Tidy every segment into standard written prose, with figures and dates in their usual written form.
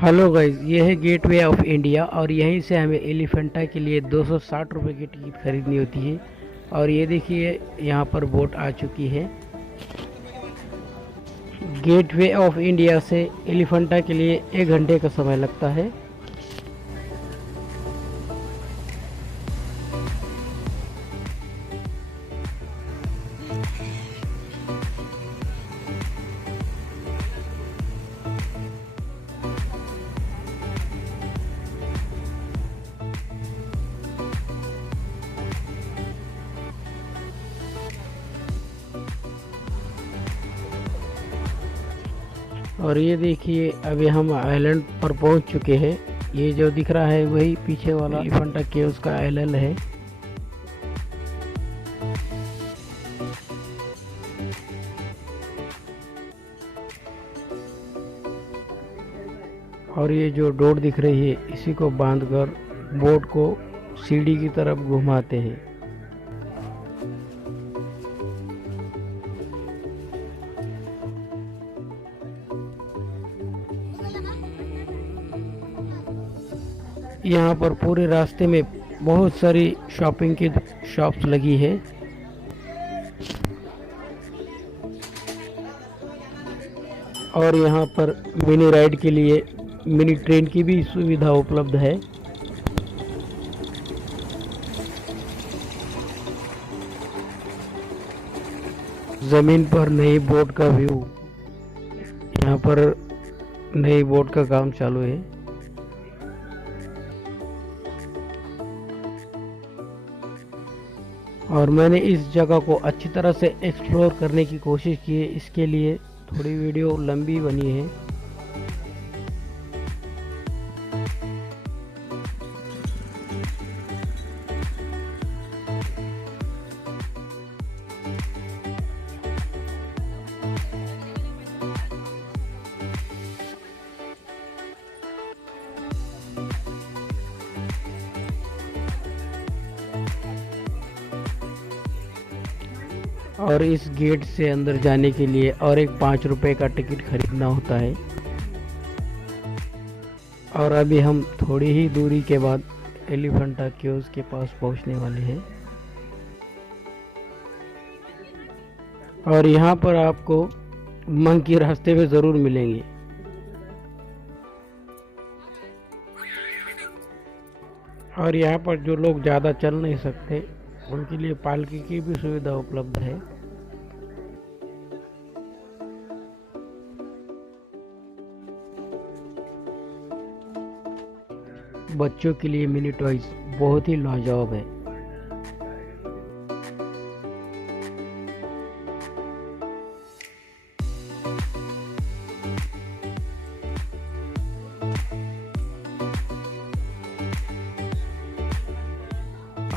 Hello guys, ये है gateway of India और यहीं से हमें एलिफेंटा के लिए 260 रुपये की टिकट खरीदनी होती है। और ये देखिए, यहाँ पर बोट आ चुकी है। गेटवे ऑफ इंडिया से एलिफेंटा के लिए 1 घंटे का समय लगता है। और ये देखिए, अभी हम आइलैंड पर पहुंच चुके हैं। ये जो दिख रहा है वही पीछे वाला एलिफेंटा केव्स का आइलैंड है। और ये जो डोर दिख रही है, इसी को बांधकर बोट को सीढ़ी की तरफ घुमाते हैं। यहाँ पर पूरे रास्ते में बहुत सारी शॉपिंग की शॉप्स लगी है। और यहाँ पर मिनी राइड के लिए मिनी ट्रेन की भी सुविधा उपलब्ध है। ज़मीन पर नई बोट का व्यू। यहाँ पर नई बोट का काम चालू है। और मैंने इस जगह को अच्छी तरह से एक्सप्लोर करने की कोशिश की है, इसके लिए थोड़ी वीडियो लंबी बनी है। और इस गेट से अंदर जाने के लिए और एक 5 रुपए का टिकट खरीदना होता है। और अभी हम थोड़ी ही दूरी के बाद एलिफेंटा केव्स के पास पहुंचने वाले हैं। और यहाँ पर आपको मंकी रास्ते में ज़रूर मिलेंगे। और यहाँ पर जो लोग ज़्यादा चल नहीं सकते, उनके लिए पालकी की भी सुविधा उपलब्ध है। बच्चों के लिए मिनी टॉयज बहुत ही लाजवाब है।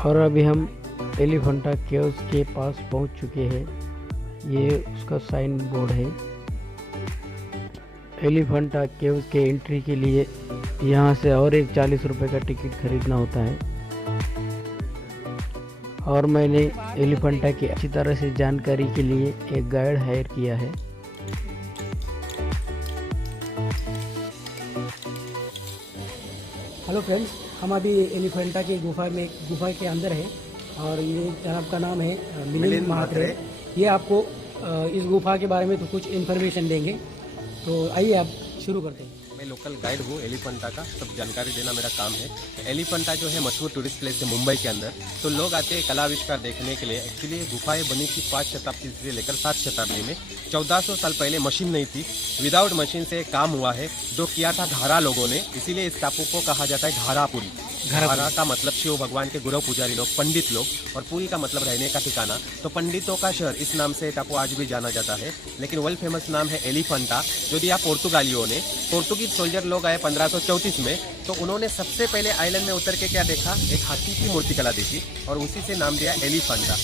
और अभी हम एलिफेंटा केव्स के पास पहुंच चुके हैं। ये उसका साइन बोर्ड है। एलिफेंटा केव्स के एंट्री के लिए यहाँ से और एक 40 रुपए का टिकट खरीदना होता है। और मैंने एलिफेंटा की अच्छी तरह से जानकारी के लिए एक गाइड हायर किया है। हेलो फ्रेंड्स, हम अभी एलिफेंटा की गुफा के अंदर है। और ये जनाब का नाम है मिलिंद महात्रे। ये आपको इस गुफा के बारे में तो कुछ इन्फॉर्मेशन देंगे। तो आइए आप शुरू करते हैं। मैं लोकल गाइड हूँ एलिफेंटा का, सब जानकारी देना मेरा काम है। एलिफेंटा जो है मशहूर टूरिस्ट प्लेस है मुंबई के अंदर। तो लोग आते हैं कला आविष्कार देखने के लिए। एक्चुअली ये गुफाएं बनी थी 5 शताब्दी से लेकर 7 शताब्दी में। 1400 साल पहले मशीन नहीं थी, विदाउट मशीन से काम हुआ है। जो किया था घारा लोगों ने, इसीलिए इस टापू को कहा जाता है घारापुरी। घारा का मतलब शिव भगवान के गुरु पुजारी लोग, पंडित लोग, और पुरी का मतलब रहने का ठिकाना। तो पंडितों का शहर इस नाम से टापू आज भी जाना जाता है। लेकिन वर्ल्ड फेमस नाम है एलिफेंटा, जो दिया पोर्तुगालियों ने। पोर्तुगीज सोल्जर लोग आए 1534 में। तो उन्होंने सबसे पहले आइलैंड में उतर के क्या देखा, एक हाथी की मूर्तिकला देखी और उसी से नाम दिया एलिफेंटा।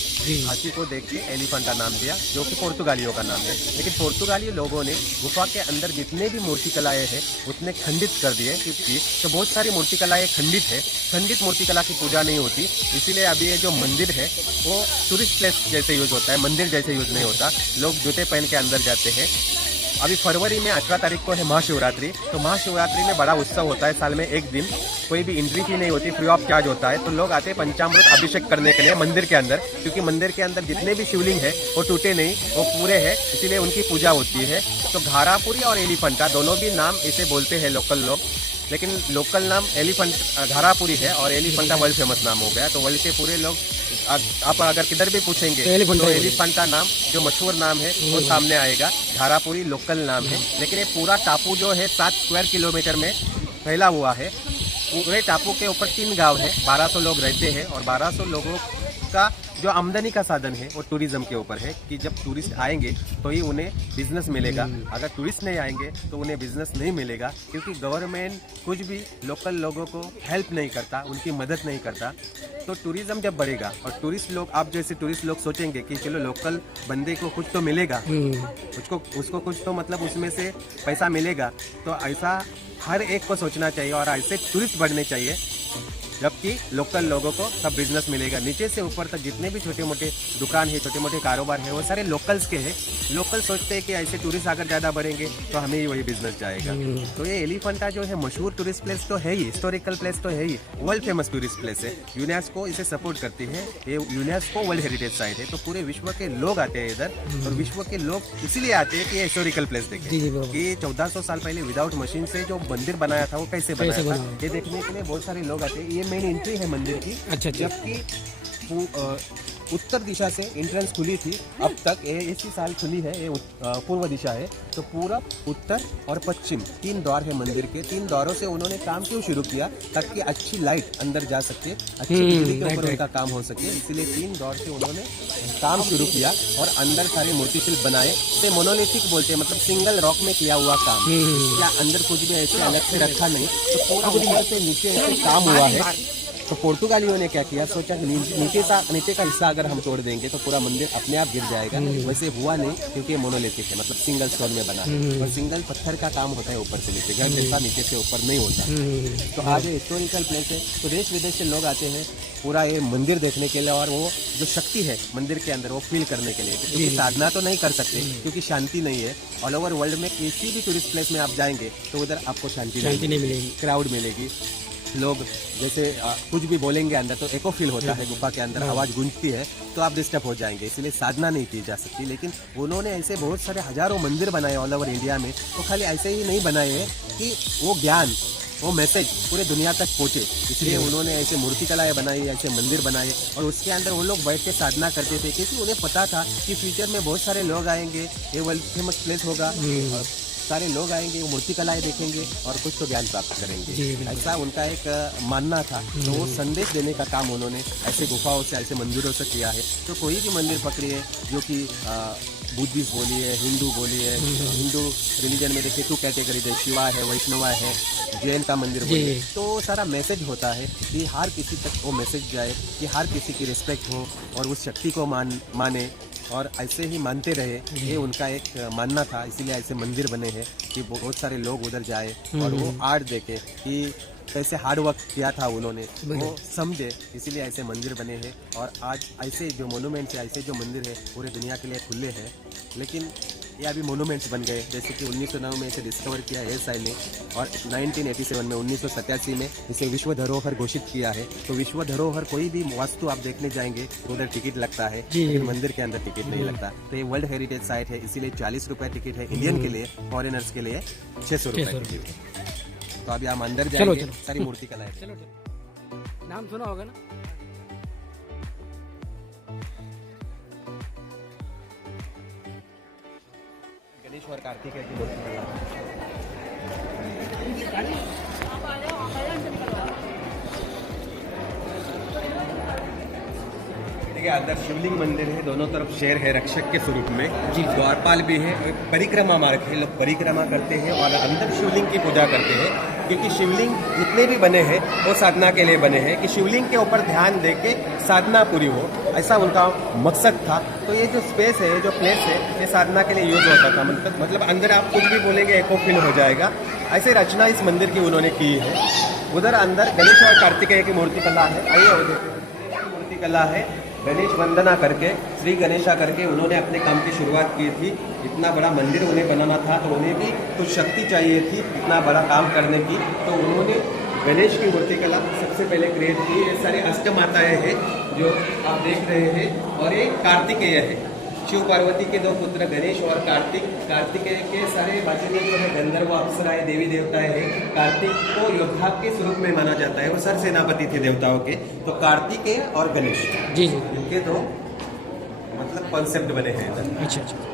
हाथी को देख के एलिफेंटा नाम दिया, जो कि पोर्तुगालियों का नाम है। लेकिन पुर्तगाली लोगों ने गुफा के अंदर जितने भी मूर्तिकलाएं हैं उतने खंडित कर दिए, क्योंकि तो बहुत सारी मूर्तिकलाएं खंडित है। खंडित मूर्तिकला की पूजा नहीं होती, इसीलिए अभी ये जो मंदिर है वो टूरिस्ट प्लेस जैसे यूज होता है, मंदिर जैसे यूज नहीं होता। लोग जूते पहन के अंदर जाते हैं अभी फरवरी में 18 तारीख को है महाशिवरात्रि। तो महाशिवरात्रि में बड़ा उत्सव होता है, साल में एक दिन, कोई भी एंट्री फी नहीं होती, फ्री ऑफ चार्ज होता है। तो लोग आते हैं पंचामृत अभिषेक करने के लिए मंदिर के अंदर, क्योंकि मंदिर के अंदर जितने भी शिवलिंग है वो टूटे नहीं, वो पूरे हैं, इसीलिए उनकी पूजा होती है। तो घारापुरी और एलिफेंटा दोनों भी नाम इसे बोलते हैं लोकल लोग, लेकिन लोकल नाम घारापुरी है और एलिफेंटा वर्ल्ड फेमस नाम हो गया। तो वर्ल्ड के पूरे लोग आप अगर किधर भी पूछेंगे तो एलिफेंटा नाम जो मशहूर नाम है वो सामने आएगा। घारापुरी लोकल नाम है, लेकिन ये पूरा टापू जो है 7 स्क्वायर किलोमीटर में फैला हुआ है। पूरे टापू के ऊपर 3 गांव है, 1200 लोग रहते हैं और 1200 लोगों का जो आमदनी का साधन है वो टूरिज्म के ऊपर है कि जब टूरिस्ट आएंगे तो ही उन्हें बिजनेस मिलेगा। अगर टूरिस्ट नहीं आएंगे तो उन्हें बिजनेस नहीं मिलेगा, क्योंकि गवर्नमेंट कुछ भी लोकल लोगों को हेल्प नहीं करता, उनकी मदद नहीं करता। तो टूरिज्म जब बढ़ेगा और टूरिस्ट लोग, आप जैसे टूरिस्ट लोग सोचेंगे कि चलो लोकल बंदे को कुछ तो मिलेगा, उसको कुछ तो मतलब उसमें से पैसा मिलेगा, तो ऐसा हर एक को सोचना चाहिए और ऐसे टूरिस्ट बढ़ने चाहिए, जबकि लोकल लोगों को सब बिजनेस मिलेगा। नीचे से ऊपर तक जितने भी छोटे मोटे दुकान है, छोटे मोटे कारोबार है, वो सारे लोकल्स के हैं। लोकल सोचते हैं कि ऐसे टूरिस्ट अगर ज़्यादा बढ़ेंगे तो हमें ही वही बिजनेस जाएगा। तो ये एलिफेंटा जो है मशहूर टूरिस्ट प्लेस तो है ही, हिस्टोरिकल प्लेस तो है ही, वर्ल्ड फेमस टूरिस्ट प्लेस है। यूनेस्को इसे सपोर्ट करती है, ये यूनेस्को वर्ल्ड हेरिटेज साइट है। तो पूरे विश्व के लोग आते हैं इधर, और विश्व के लोग इसीलिए आते हैं कि ये हिस्टोरिकल प्लेस देखें कि 1400 साल पहले विदाउट मशीन से जो मंदिर बनाया था वो कैसे बनाया था, ये देखने के लिए बहुत सारे लोग आते हैं। ये मेन एंट्री है मंदिर की। अच्छा। जबकि उत्तर दिशा से एंट्रेंस खुली थी, अब तक ये इसी साल खुली है, ये पूर्व दिशा है। तो पूरा उत्तर और पश्चिम 3 द्वार है मंदिर के। 3 द्वारों से उन्होंने काम क्यों शुरू किया, ताकि अच्छी लाइट अंदर जा सके, अच्छी बिजली के ऊपर उनका काम हो सके, इसीलिए 3 द्वार से उन्होंने काम शुरू किया और अंदर सारे मूर्तिशिल्प बनाए। इसे मोनोलिथिक बोलते हैं, मतलब सिंगल रॉक में किया हुआ काम, क्या अंदर कुछ भी ऐसे अलग से रखा नहीं। तो पूरा ऊपर से नीचे ऐसे काम हुआ है। तो पुर्तगालियों ने क्या किया, सोचा कि नीचे का हिस्सा अगर हम तोड़ देंगे तो पूरा मंदिर अपने आप गिर जाएगा। वैसे हुआ नहीं, क्योंकि ये मोनोलिथिक है, मतलब सिंगल स्टोन में बना है और सिंगल पत्थर का काम होता है ऊपर से नीचे, घर जैसा नीचे से ऊपर नहीं होता। तो आज ये हिस्टोरिकल प्लेस है, तो देश विदेश से लोग आते हैं पूरा ये मंदिर देखने के लिए और वो जो शक्ति है मंदिर के अंदर वो फील करने के लिए, क्योंकि साधना तो नहीं कर सकते क्योंकि शांति नहीं है। ऑल ओवर वर्ल्ड में किसी भी टूरिस्ट प्लेस में आप जाएंगे तो उधर आपको शांति नहीं मिलेगी, क्राउड मिलेगी, लोग जैसे कुछ भी बोलेंगे अंदर तो एको फील होता है, गुफा के अंदर आवाज़ गूंजती है तो आप डिस्टर्ब हो जाएंगे, इसलिए साधना नहीं की जा सकती। लेकिन उन्होंने ऐसे बहुत सारे हजारों मंदिर बनाए ऑल ओवर इंडिया में। तो खाली ऐसे ही नहीं बनाए हैं कि वो ज्ञान, वो मैसेज पूरे दुनिया तक पहुंचे, इसलिए उन्होंने ऐसे मूर्ति कलाएं बनाई, ऐसे मंदिर बनाए और उसके अंदर वो लोग बैठ के साधना करते थे, क्योंकि उन्हें पता था कि फ्यूचर में बहुत सारे लोग आएंगे, ये वर्ल्ड फेमस प्लेस होगा और सारे लोग आएंगे, वो मूर्ति कलाएं देखेंगे और कुछ तो ज्ञान प्राप्त करेंगे। ऐसा उनका एक मानना था। तो वो संदेश देने का काम उन्होंने ऐसे गुफाओं से, ऐसे मंदिरों से किया है। तो कोई भी मंदिर पकड़िए, जो कि बुद्धिस्ट बोलिए, हिंदू बोलिए, हिंदू रिलीजन में देखिए 2 कैटेगरी है, शिवा है, वैष्णवा है, जैन का मंदिर बोलिए, तो सारा मैसेज होता है कि हर किसी तक वो मैसेज जाए कि हर किसी की रिस्पेक्ट हो और उस शक्ति को माने और ऐसे ही मानते रहे। ये उनका एक मानना था, इसीलिए ऐसे मंदिर बने हैं कि बहुत सारे लोग उधर जाए और वो आर्ट देखे कि कैसे हार्ड वर्क किया था उन्होंने, वो समझे, इसीलिए ऐसे मंदिर बने हैं। और आज ऐसे जो मोनूमेंट्स है, ऐसे जो मंदिर है पूरे दुनिया के लिए खुले हैं। लेकिन ये अभी मोनूमेंट्स बन गए, जैसे कि 1909 में इसे डिस्कवर किया एएसआई ने और 1987 में 1987 में इसे विश्व धरोहर घोषित किया है। तो विश्व धरोहर कोई भी वास्तु आप देखने जाएंगे तो उधर टिकट लगता है, लेकिन मंदिर के अंदर टिकट नहीं लगता। तो ये वर्ल्ड हेरिटेज साइट है, इसीलिए 40 रुपये टिकट है इंडियन के लिए, फॉरेनर्स के लिए 600 रुपये टिकट है। तो अभी हम अंदर जाएंगे, सारी मूर्ति कलाएं। चलो नाम सुना होगा ना? गणेश और कार्तिकेय की मूर्ति कला। देखिए अंदर शिवलिंग मंदिर है, दोनों तरफ शेर है रक्षक के स्वरूप में, द्वारपाल भी है, परिक्रमा मार्ग है, लोग परिक्रमा करते हैं और अंदर शिवलिंग की पूजा करते हैं। क्योंकि शिवलिंग जितने भी बने हैं वो साधना के लिए बने हैं, कि शिवलिंग के ऊपर ध्यान देके साधना पूरी हो, ऐसा उनका मकसद था। तो ये जो स्पेस है, ये जो प्लेस है, ये साधना के लिए यूज होता था। मतलब अंदर आप कुछ भी बोलेंगे एको फील हो जाएगा, ऐसे रचना इस मंदिर की उन्होंने की है। उधर अंदर गणेश और कार्तिकेय की मूर्ति कला है, आइए वो देखिए मूर्ति कला है। गणेश वंदना करके, श्री गणेशा करके उन्होंने अपने काम की शुरुआत की थी। इतना बड़ा मंदिर उन्हें बनाना था तो उन्हें भी कुछ शक्ति चाहिए थी इतना बड़ा काम करने की, तो उन्होंने गणेश की मूर्तिकला सबसे पहले क्रिएट की। ये सारे अष्टमाताएं हैं जो आप देख रहे हैं, और ये कार्तिकेय है, शिव पार्वती के दो पुत्र गणेश और कार्तिक। कार्तिकेय के सारे बाजू में जो है गंधर्व अप्सराएं देवी देवताएं हैं। कार्तिक को योद्धा के स्वरूप में माना जाता है, वो सर सेनापति थे देवताओं के। तो कार्तिकेय और गणेश जी जी, इनके दो मतलब कॉन्सेप्ट बने हैं इधर। अच्छा अच्छा।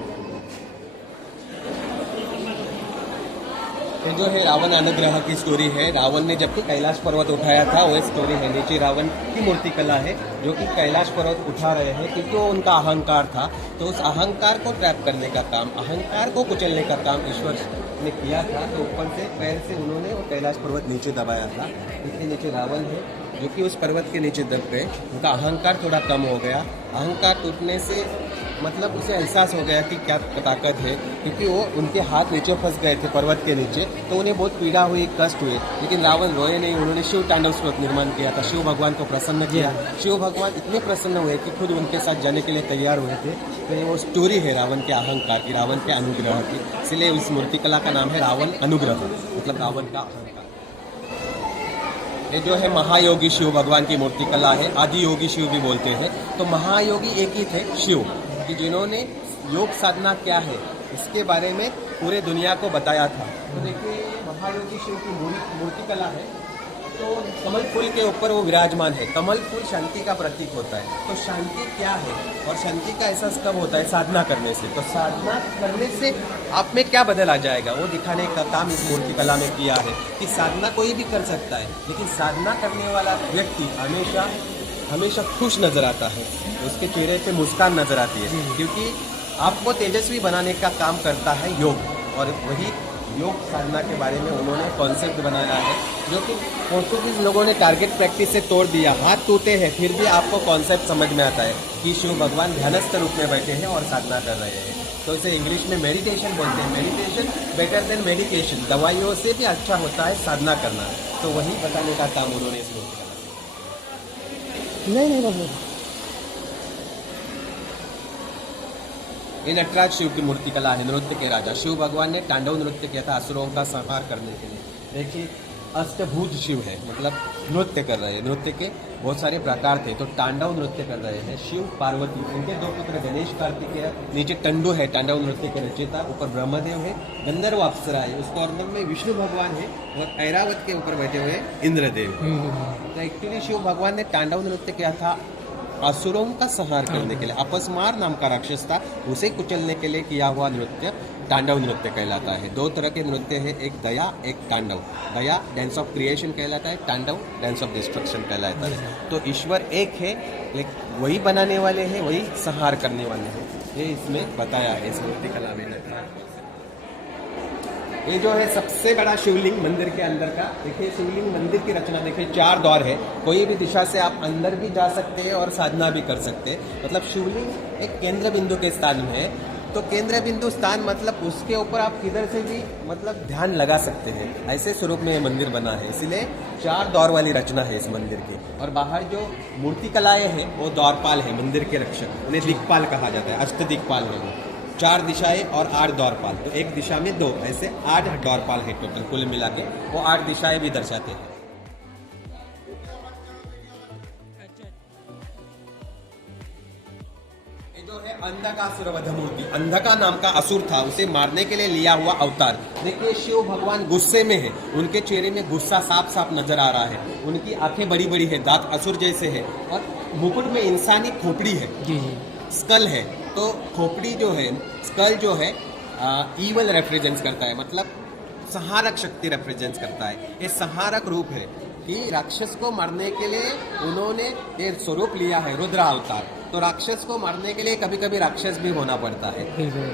ये जो है रावण अनुग्रह की स्टोरी है। रावण ने जबकि कैलाश पर्वत उठाया था वो स्टोरी है। नीचे रावण की मूर्ति कला है जो कि कैलाश पर्वत उठा रहे हैं क्योंकि वो उनका अहंकार था। तो उस अहंकार को ट्रैप करने का काम, अहंकार को कुचलने का काम ईश्वर ने किया था। तो ऊपर से पैर से उन्होंने वो कैलाश पर्वत नीचे दबाया था। इसके नीचे रावण है जो कि उस पर्वत के नीचे दब गए। उनका अहंकार थोड़ा कम हो गया। अहंकार टूटने से मतलब उसे एहसास हो गया कि क्या ताकत है, क्योंकि वो उनके हाथ नीचे फंस गए थे पर्वत के नीचे, तो उन्हें बहुत पीड़ा हुई, कष्ट हुए। लेकिन रावण रोए नहीं, उन्होंने शिव तांडव स्तोत्र निर्माण किया था, शिव भगवान को प्रसन्न किया। शिव भगवान इतने प्रसन्न हुए कि खुद उनके साथ जाने के लिए तैयार हुए थे। तो ये वो स्टोरी है रावण के अहंकार की, रावण के अनुग्रह की। इसलिए उस मूर्तिकला का नाम है रावण अनुग्रह, मतलब रावण का अहंकार। ये जो है महायोगी शिव भगवान की मूर्तिकला है। आदि योगी शिव भी बोलते हैं। तो महायोगी एक ही थे शिव, कि जिन्होंने योग साधना क्या है इसके बारे में पूरे दुनिया को बताया था। तो देखिए महायोगी शिव की मूर्तिकला है। तो कमल फूल के ऊपर वो विराजमान है। कमल फूल शांति का प्रतीक होता है। तो शांति क्या है और शांति का एहसास कब होता है? साधना करने से। तो साधना करने से आप में क्या बदल आ जाएगा वो दिखाने का काम इस मूर्तिकला में किया है कि साधना कोई भी कर सकता है, लेकिन साधना करने वाला व्यक्ति हमेशा खुश नजर आता है, उसके चेहरे पे मुस्कान नजर आती है, क्योंकि आपको तेजस्वी बनाने का काम करता है योग। और वही योग साधना के बारे में उन्होंने कॉन्सेप्ट बनाया है, जो कि पोर्तुगीज लोगों ने टारगेट प्रैक्टिस से तोड़ दिया। हाथ टूटे हैं फिर भी आपको कॉन्सेप्ट समझ में आता है कि शिव भगवान ध्यानस्थ रूप में बैठे हैं और साधना कर रहे हैं। तो इसे इंग्लिश में मेडिटेशन बोलते हैं। मेडिटेशन बेटर देन मेडिकेशन, दवाइयों से भी अच्छा होता है साधना करना। तो वही बताने का काम उन्होंने इस मूर्ति नहीं बस ये नटराज शिव की मूर्ति कला है, नृत्य के राजा। शिव भगवान ने तांडव नृत्य किया था असुरों का संहार करने के लिए। देखिए अष्टभुज शिव है, मतलब नृत्य कर रहे हैं। नृत्य के बहुत सारे प्रकार थे, तो तांडव नृत्य कर रहे हैं। शिव पार्वती, उनके दो पुत्र गणेश कार्तिकेय। नीचे टंडु है तांडव नृत्य के रचयिता, ऊपर ब्रह्मदेव है, गंधर्व अप्सरा है, उसको अंदर में विष्णु भगवान है, और ऐरावत के ऊपर बैठे हुए इंद्रदेव। तो एक्चुअली शिव भगवान ने तांडव नृत्य किया था असुरों का संहार करने के लिए। अपस्मार नाम का राक्षस था, उसे कुचलने के लिए किया हुआ नृत्य तांडव नृत्य कहलाता है। दो तरह के नृत्य है, एक दया, एक तांडव। दया डांस ऑफ क्रिएशन कहलाता है, तांडव डांस ऑफ डिस्ट्रक्शन कहलाता है। तो ईश्वर एक है, लेकिन वही बनाने वाले हैं, वही संहार करने वाले हैं। ये इसमें बताया है इस मूर्ति कला में। ये जो है सबसे बड़ा शिवलिंग मंदिर के अंदर का। देखिए शिवलिंग मंदिर की रचना देखिए, 4 द्वार है। कोई भी दिशा से आप अंदर भी जा सकते हैं और साधना भी कर सकते हैं। मतलब शिवलिंग एक केंद्र बिंदु के स्थान में है। तो केंद्र बिंदु स्थान मतलब उसके ऊपर आप किधर से भी मतलब ध्यान लगा सकते हैं, ऐसे स्वरूप में ये मंदिर बना है। इसलिए 4 द्वार वाली रचना है इस मंदिर की। और बाहर जो मूर्ति कलाएं हैं वो द्वारपाल है, मंदिर के रक्षक, उन्हें दिक्पाल कहा जाता है। अष्ट दिक्पाल है वो, 4 दिशाएं और 8 द्वारपाल। तो एक दिशा में 2, ऐसे 8 द्वारपाल है टोटल कुल मिला के। वो 8 दिशाएं भी दर्शाते हैं। ये जो है अंधकासुर वध मूर्ति, अंधका नाम का असुर था, उसे मारने के लिए लिया हुआ अवतार। देखिए शिव भगवान गुस्से में है, उनके चेहरे में गुस्सा साफ साफ नजर आ रहा है। उनकी आंखें बड़ी बड़ी है, दांत असुर जैसे है, और मुकुट में इंसानी खोपड़ी है, स्कल है। तो खोपड़ी जो है, स्कल जो है, ईवल रेप्रेजेंट्स करता है, मतलब संहारक शक्ति रेप्रेजेंट्स करता है। ये संहारक रूप है कि राक्षस को मारने के लिए उन्होंने ये स्वरूप लिया है, रुद्र अवतार। तो राक्षस को मारने के लिए कभी कभी राक्षस भी होना पड़ता है।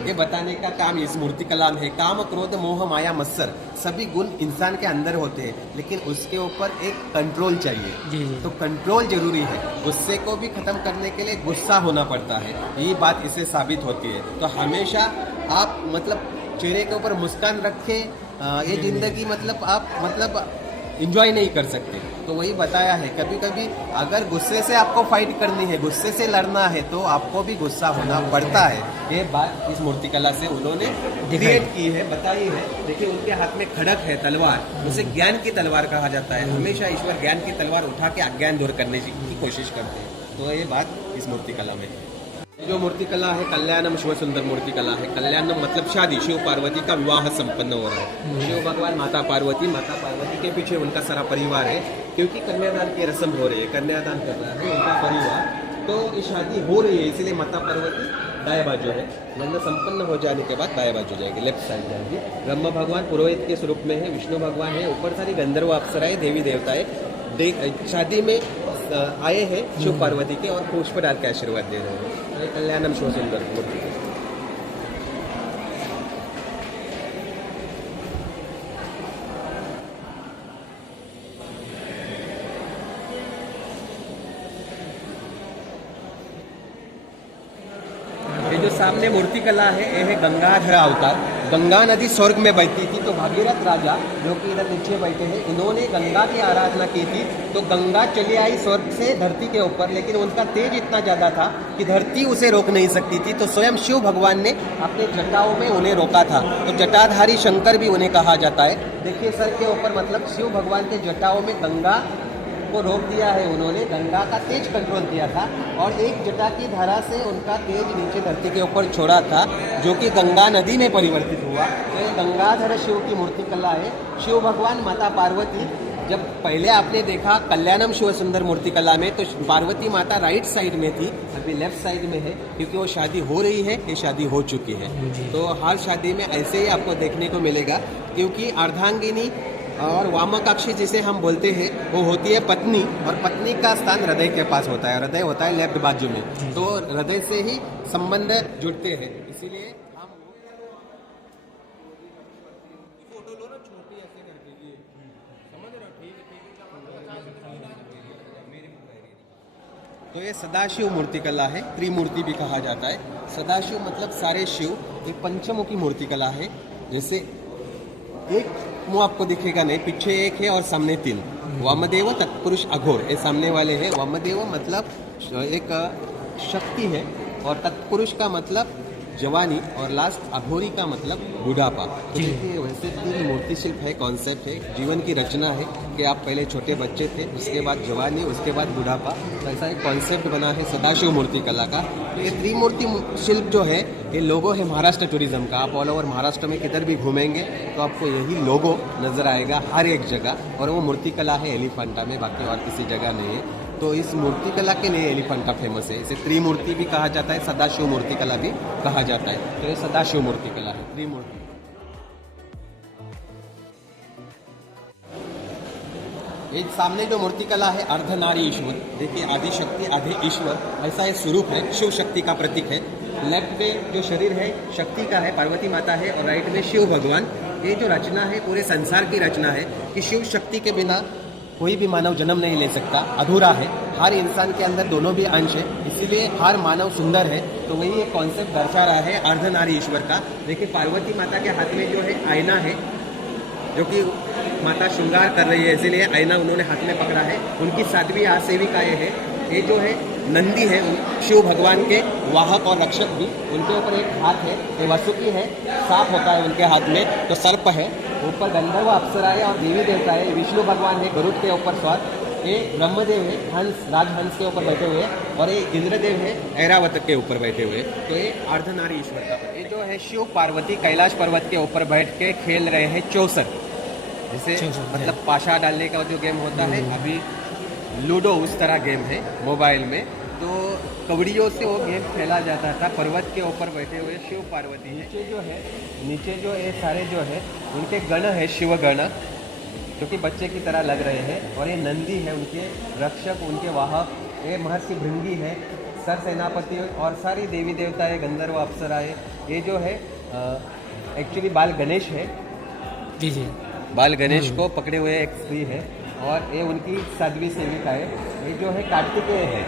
ये बताने का काम इस मूर्ति कला में है। काम, क्रोध, मोह, माया, मत्सर सभी गुण इंसान के अंदर होते हैं, लेकिन उसके ऊपर एक कंट्रोल चाहिए। तो कंट्रोल जरूरी है। गुस्से को भी खत्म करने के लिए गुस्सा होना पड़ता है। यही बात इससे साबित होती है। तो हमेशा आप मतलब चेहरे के ऊपर मुस्कान रखें। ये जिंदगी मतलब आप मतलब इंजॉय नहीं कर सकते। तो वही बताया है, कभी कभी अगर गुस्से से आपको फाइट करनी है, गुस्से से लड़ना है, तो आपको भी गुस्सा होना पड़ता है। ये बात इस मूर्तिकला से उन्होंने क्रिएट की है, बताई है। देखिए उनके हाथ में खड़क है, तलवार, उसे ज्ञान की तलवार कहा जाता है। हमेशा ईश्वर ज्ञान की तलवार उठा के अज्ञान दूर करने की कोशिश करते हैं। तो ये बात इस मूर्तिकला में है। जो मूर्तिकला है कल्याणम शिव सुंदर मूर्तिकला है। कल्याणम मतलब शादी, शिव पार्वती का विवाह संपन्न हो रहा है। शिव भगवान, माता पार्वती के पीछे उनका सारा परिवार है, क्योंकि कन्यादान की रस्म हो रही है, कन्यादान कर रहा है उनका परिवार। तो ये शादी हो रही है, इसलिए माता पार्वती दाएं बाजू है। लग्न संपन्न हो जाने के बाद दाएं बाजू जाएगी, लेफ्ट साइड जाएगी। ब्रह्म भगवान पुरोहित के स्वरूप में है, विष्णु भगवान है, ऊपर सारी गंधर्व अप्सराएं, देवी देवताएं शादी में आए हैं शिव पार्वती के, और पुष्प डाल के आशीर्वाद दे रहे हैं। कल्याणम शिव सुंदर मूर्ति। ये जो सामने मूर्तिकला है, ये है गंगाधर अवतार। गंगा नदी स्वर्ग में बहती थी, तो भागीरथ राजा जो कि इधर नीचे बैठे हैं, इन्होंने गंगा की आराधना की थी। तो गंगा चली आई स्वर्ग से धरती के ऊपर, लेकिन उनका तेज इतना ज्यादा था कि धरती उसे रोक नहीं सकती थी। तो स्वयं शिव भगवान ने अपने जटाओं में उन्हें रोका था। तो जटाधारी शंकर भी उन्हें कहा जाता है। देखिए सर के ऊपर, मतलब शिव भगवान के जटाओं में गंगा को रोक दिया है उन्होंने, गंगा का तेज कंट्रोल किया था, और एक जटा की धारा से उनका तेज नीचे धरती के ऊपर छोड़ा था, जो कि गंगा नदी में परिवर्तित हुआ। तो ये गंगाधर शिव की मूर्तिकला है। शिव भगवान, माता पार्वती, जब पहले आपने देखा कल्याणम शिव सुंदर मूर्तिकला में, तो पार्वती माता राइट साइड में थी, अभी लेफ्ट साइड में है, क्योंकि वो शादी हो रही है, ये शादी हो चुकी है। तो हर शादी में ऐसे ही आपको देखने को मिलेगा, क्योंकि अर्धांगिनी और वामकाक्षी जिसे हम बोलते हैं, वो होती है पत्नी, और पत्नी का स्थान हृदय के पास होता है। हृदय होता है लेफ्ट बाजू में, तो हृदय से ही संबंध जुड़ते हैं। इसीलिए हम फोटो लो ना छोटी ऐसे करके, ये समझ रहे हो? ठीक है। तो ये सदाशिव मूर्तिकला है, त्रिमूर्ति भी कहा जाता है। सदाशिव मतलब सारे शिव। एक पंचमुखी मूर्तिकला है, जैसे एक मुंह आपको दिखेगा नहीं, पीछे एक है और सामने तीन। वामदेव, तत्पुरुष, अघोर, ये सामने वाले हैं। वामदेव मतलब एक शक्ति है, और तत्पुरुष का मतलब जवानी, और लास्ट अघोरी का मतलब बुढ़ापा। तो देखिए वैसे तीन मूर्ति शिल्प है, कॉन्सेप्ट है, जीवन की रचना है कि आप पहले छोटे बच्चे थे, उसके बाद जवानी, उसके बाद बुढ़ापा। तो ऐसा एक कॉन्सेप्ट बना है सदाशिव मूर्ति कला का। तो ये त्रिमूर्ति शिल्प जो है, ये लोगो है महाराष्ट्र टूरिज्म का। आप ऑल ओवर महाराष्ट्र में किधर भी घूमेंगे तो आपको यही लोगो नजर आएगा हर एक जगह, और वो मूर्तिकला है एलिफेंटा में, बाकी और किसी जगह नहीं है। तो इस मूर्तिकला के लिए एलिफेंटा फेमस है। इसे त्रिमूर्ति भी कहा जाता है, सदाशिव मूर्तिकला भी कहा जाता है। तो ये सदाशिव मूर्तिकला है, त्रिमूर्ति। एक सामने जो मूर्तिकला है अर्धनारीश्वर, देखिए आदि शक्ति आधे ईश्वर, ऐसा एक स्वरूप है, शिव शक्ति का प्रतीक है। लेफ्ट में जो शरीर है शक्ति का है, पार्वती माता है, और राइट में शिव भगवान। ये जो रचना है पूरे संसार की रचना है कि शिव शक्ति के बिना कोई भी मानव जन्म नहीं ले सकता, अधूरा है। हर इंसान के अंदर दोनों भी अंश है, इसीलिए हर मानव सुंदर है। तो वही एक कॉन्सेप्ट दर्शा रहा है अर्धनारी ईश्वर का। देखिए पार्वती माता के हाथ में जो है आईना है, जो कि माता श्रृंगार कर रही है, इसीलिए आईना उन्होंने हाथ में पकड़ा है। उनकी 7वीं सेविकाएं है। ये जो है नंदी है, शिव भगवान के वाहक और रक्षक भी। उनके ऊपर एक हाथ है, ये वासुकी है, सांप होता है उनके हाथ में, तो सर्प है। ऊपर गंधर्व अप्सराएं और देवी देवता है। विष्णु भगवान है गरुड़ के ऊपर सवार, ये ब्रह्मदेव है हंस, राजहंस के ऊपर बैठे हुए, और ये इंद्रदेव है ऐरावत के ऊपर बैठे हुए। तो ये अर्धनारी ईश्वर का। ये जो है शिव पार्वती कैलाश पर्वत के ऊपर बैठ के खेल रहे हैं चौसर, जैसे मतलब पाशा डालने का जो गेम होता है, अभी लूडो उस तरह गेम है मोबाइल में। तो कबड्डियों से वो गेम खेला जाता था। पर्वत के ऊपर बैठे हुए शिव पार्वती। नीचे जो ये सारे जो है उनके गण है, शिव गण, जो कि बच्चे की तरह लग रहे हैं। और ये नंदी है, उनके रक्षक, उनके वाहक। ये महर्षि भृंगी है, सर सेनापति, और सारी देवी देवता है, गंधर्व अप्सराएं। ये जो है एक्चुअली बाल गणेश है। जी बाल गणेश को पकड़े हुए एक स्त्री है, और ये उनकी 7वीं सेविका है। ये जो है कार्तिकेय है,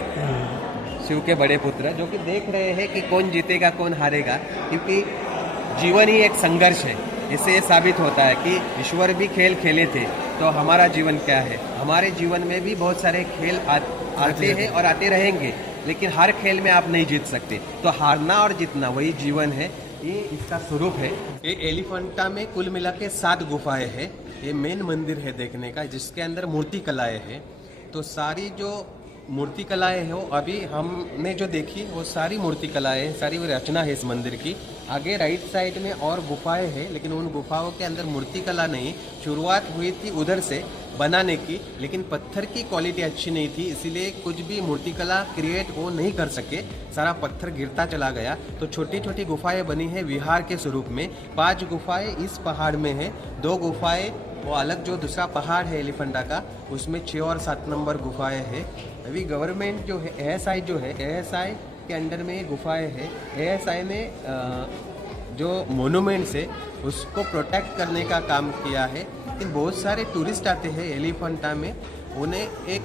शिव के बड़े पुत्र, जो कि देख रहे हैं कि कौन जीतेगा कौन हारेगा, क्योंकि जीवन ही एक संघर्ष है। इससे ये साबित होता है कि ईश्वर भी खेल खेले थे, तो हमारा जीवन क्या है। हमारे जीवन में भी बहुत सारे खेल आते हैं और आते रहेंगे, लेकिन हर खेल में आप नहीं जीत सकते। तो हारना और जीतना वही जीवन है, ये इसका स्वरूप है। ये एलिफेंटा में कुल मिला के 7 गुफाएं हैं। ये मेन मंदिर है देखने का, जिसके अंदर मूर्ति कलाएं हैं। तो सारी जो मूर्ति कलाएं हैं वो अभी हमने जो देखी वो सारी मूर्ति कलाएं हैं, सारी वो रचना है इस मंदिर की। आगे राइट साइड में और गुफाएं हैं, लेकिन उन गुफाओं के अंदर मूर्ति कला नहीं। शुरुआत हुई थी उधर से बनाने की, लेकिन पत्थर की क्वालिटी अच्छी नहीं थी, इसीलिए कुछ भी मूर्ति कला क्रिएट वो नहीं कर सके, सारा पत्थर गिरता चला गया। तो छोटी छोटी गुफाएं बनी है विहार के स्वरूप में। 5 गुफाएं इस पहाड़ में है, 2 गुफाएं वो अलग जो दूसरा पहाड़ है एलिफेंटा का, उसमें 6 और 7 नंबर गुफाएं हैं। अभी गवर्नमेंट जो है एएसआई जो है, एएसआई के अंडर में ये गुफाएं है। एएसआई ने जो मोनूमेंट्स है उसको प्रोटेक्ट करने का काम किया है। लेकिन बहुत सारे टूरिस्ट आते हैं एलिफेंटा में, उन्हें एक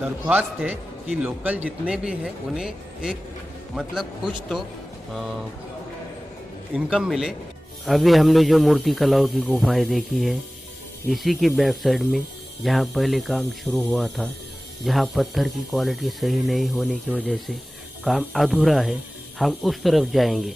दरख्वास्त है कि लोकल जितने भी हैं उन्हें एक मतलब कुछ तो इनकम मिले। अभी हमने जो मूर्ति कलाओं की गुफाएं देखी है, इसी की बैक साइड में जहाँ पहले काम शुरू हुआ था, जहाँ पत्थर की क्वालिटी सही नहीं होने की वजह से काम अधूरा है, हम उस तरफ जाएंगे।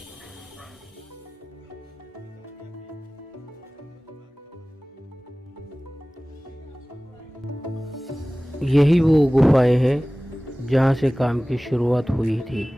यही वो गुफाएं हैं जहाँ से काम की शुरुआत हुई थी।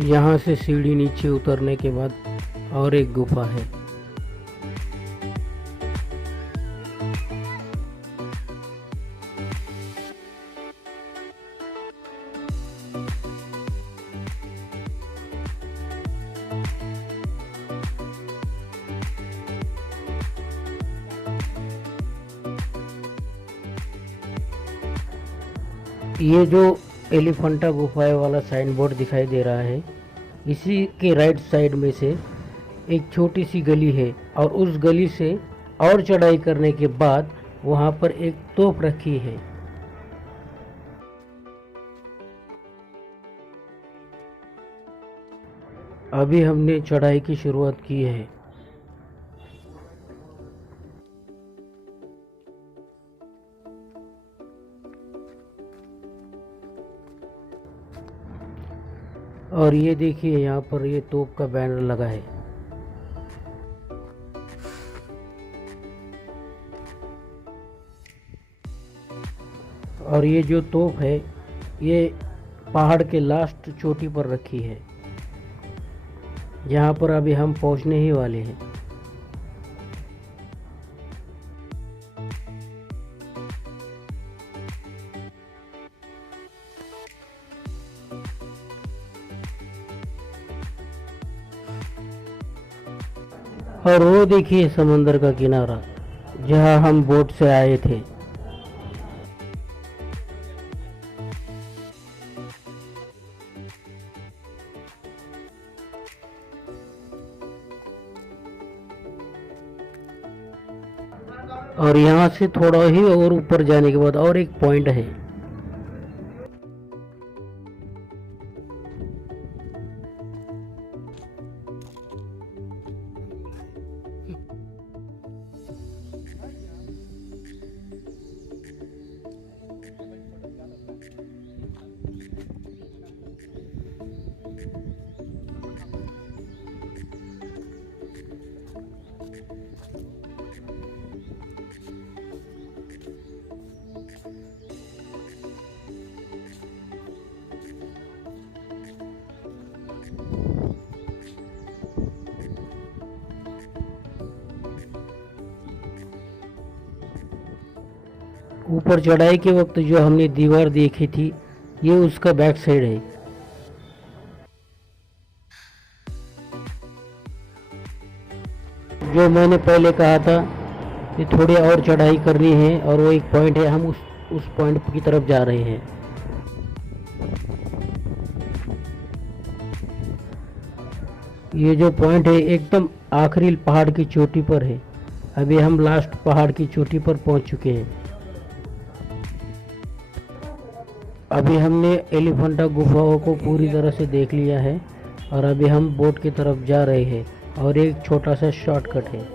यहाँ से सीढ़ी नीचे उतरने के बाद और एक गुफा है। ये जो एलिफेंटा गुफाएं वाला साइन बोर्ड दिखाई दे रहा है, इसी के राइट साइड में से एक छोटी सी गली है, और उस गली से और चढ़ाई करने के बाद वहाँ पर एक तोप रखी है। अभी हमने चढ़ाई की शुरुआत की है। और ये देखिए यहाँ पर ये तोप का बैनर लगा है। और ये जो तोप है ये पहाड़ के लास्ट चोटी पर रखी है, जहाँ पर अभी हम पहुँचने ही वाले हैं। और वो देखिए समंदर का किनारा, जहाँ हम बोट से आए थे। और यहाँ से थोड़ा ही और ऊपर जाने के बाद और एक पॉइंट है। ऊपर चढ़ाई के वक्त जो हमने दीवार देखी थी, ये उसका बैक साइड है। जो मैंने पहले कहा था कि थोड़ी और चढ़ाई करनी है और वो एक पॉइंट है, हम उस पॉइंट की तरफ जा रहे हैं। ये जो पॉइंट है एकदम आखिरी पहाड़ की चोटी पर है। अभी हम लास्ट पहाड़ की चोटी पर पहुंच चुके हैं। अभी हमने एलिफेंटा गुफाओं को पूरी तरह से देख लिया है और अभी हम बोट की तरफ जा रहे हैं और एक छोटा सा शॉर्टकट है।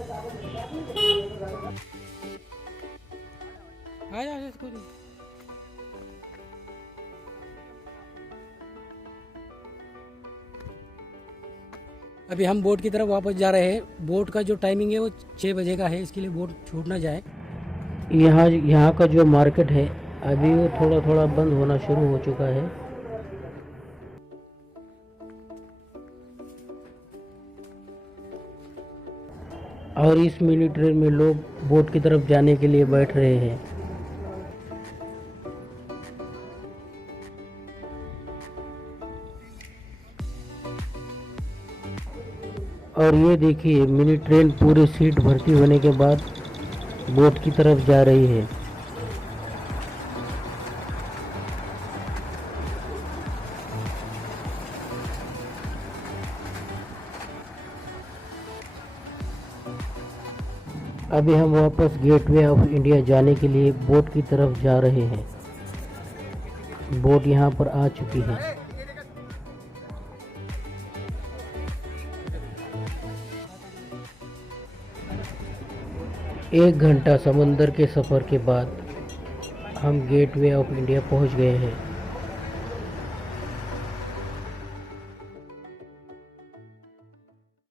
अभी हम बोट की तरफ वापस जा रहे हैं। बोट का जो टाइमिंग है वो 6 बजे का है, इसके लिए बोट छूट ना जाए। यहाँ का जो मार्केट है अभी वो थोड़ा थोड़ा बंद होना शुरू हो चुका है। और इस मिनी ट्रेन में लोग बोट की तरफ जाने के लिए बैठ रहे हैं। और ये देखिए मिनी ट्रेन पूरी सीट भर्ती होने के बाद बोट की तरफ जा रही है। अभी हम वापस गेटवे ऑफ इंडिया जाने के लिए बोट की तरफ जा रहे हैं। बोट यहाँ पर आ चुकी है। 1 घंटा समंदर के सफ़र के बाद हम गेटवे ऑफ इंडिया पहुँच गए हैं।